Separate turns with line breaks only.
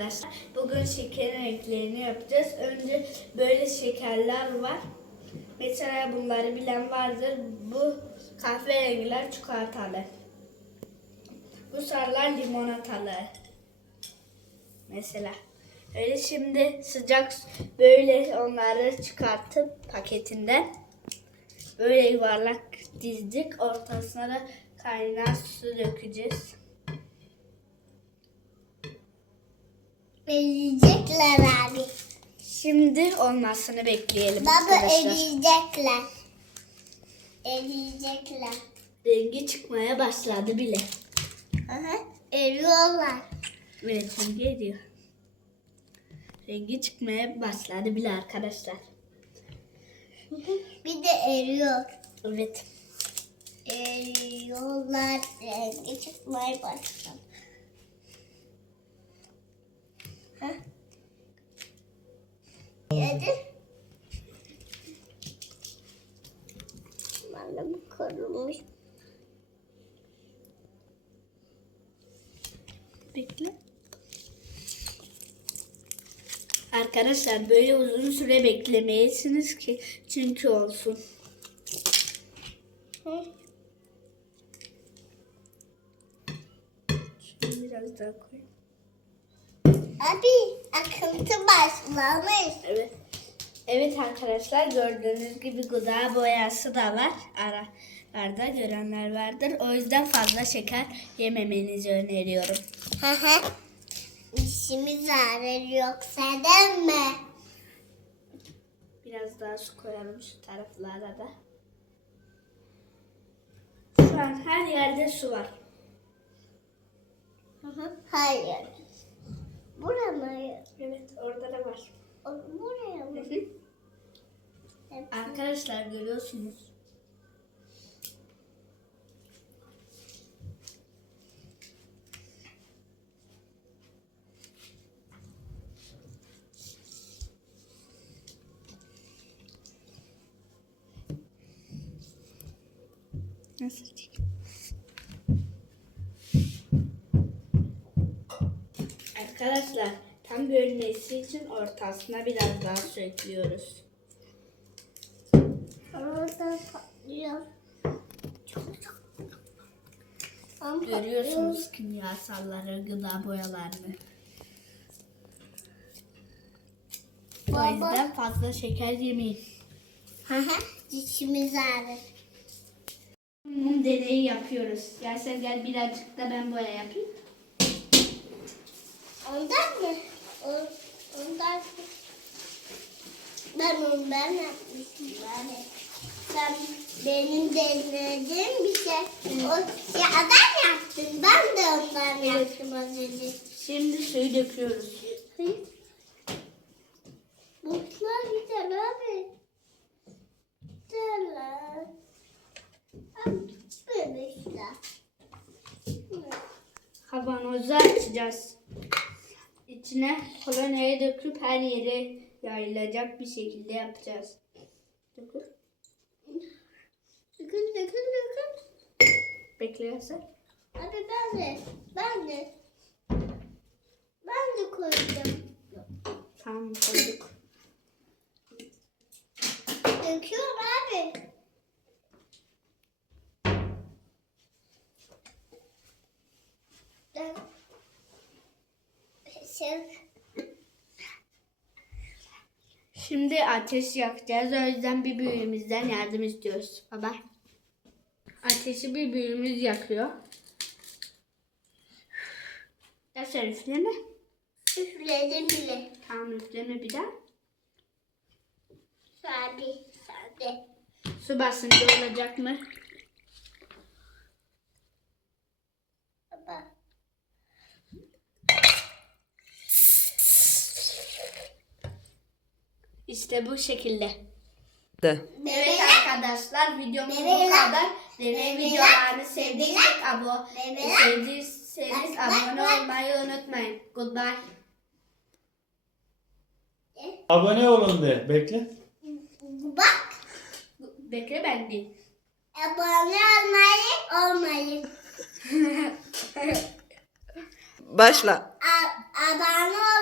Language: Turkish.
arkadaşlar. Bugün şeker renklerini yapacağız. Önce böyle şekerler var. Mesela bunları bilen vardır. Bu kahverengiler çikolatalı. Bu sarılar limonatalı. Mesela. Öyle şimdi sıcak böyle onları çıkartıp paketinden böyle yuvarlak dizdik. Ortasına da kaynar su dökeceğiz.
Eriyecekler abi.
Şimdi olmasını bekleyelim
Baba
arkadaşlar.
eriyecekler. Eriyecekler.
Rengi çıkmaya başladı bile.
Aha, eriyorlar.
Evet, rengi eriyor. Rengi çıkmaya başladı bile arkadaşlar.
Bir de eriyor.
Evet.
Eriyorlar. Rengi çıkmaya başladı. Ha? Yedi. Bana bu kurumuş.
Bekle. Arkadaşlar böyle uzun süre beklemeyesiniz ki çünkü olsun.
Hı?
Şunu biraz daha koy.
Abi akıntı başlamış.
Evet. Evet arkadaşlar gördüğünüz gibi gıda boyası da var. Aralarda görenler vardır. O yüzden fazla şeker yememenizi öneriyorum.
Hı hı. İşimiz ağrır yoksa değil mi?
Biraz daha su koyalım şu taraflara da. Şu an her yerde su var.
Hı hı. Hayır. Buraya mı?
Evet orada da var.
Buraya mı?
Arkadaşlar görüyorsunuz. Nasıl çekeyim? Arkadaşlar tam görünmesi için ortasına biraz daha su ekliyoruz.
Orada patlıyor.
Görüyorsunuz kimyasalları, gıda boyalarını. O
Baba.
yüzden fazla şeker yemeyin.
Hı hı. Dişimiz ağrır.
Mum deneyi yapıyoruz. Gel birazcık da ben boya yapayım.
Ondan mı? Ondan mı? Ben ondan yapmıştım bari. Sen benim denediğim bir şey. O yağdan yaptın. Ben de ondan yaptım az önce.
Şimdi suyu döküyoruz.
Mutlar güzel abi. Güzeller. Bebekler.
Kavanozu açacağız. İçine kolonyayı döküp her yere yayılacak bir şekilde yapacağız. Dökül.
Dökün.
Bekliyorsun.
Abi ben de koyacağım.
Tamam koyduk.
Döküyorum abi.
Şimdi ateş yakacağız. O yüzden bir büyüğümüzden yardım istiyoruz. Baba. Ateşi bir büyüğümüz yakıyor. Ya sen üfleme.
Üfledim bile.
Tamam üfleme bir daha.
Sade.
Su basıncı olacak mı?
Baba.
İşte bu şekilde.
Bebek.
Evet arkadaşlar videomuz bu kadar. Deney videolarını sevdiyseniz abone olmayı unutmayın. Goodbye.
Abone olun de. Bekle.
Bak.
Bekle ben değil.
Abone olmayı.
Başla.
Abone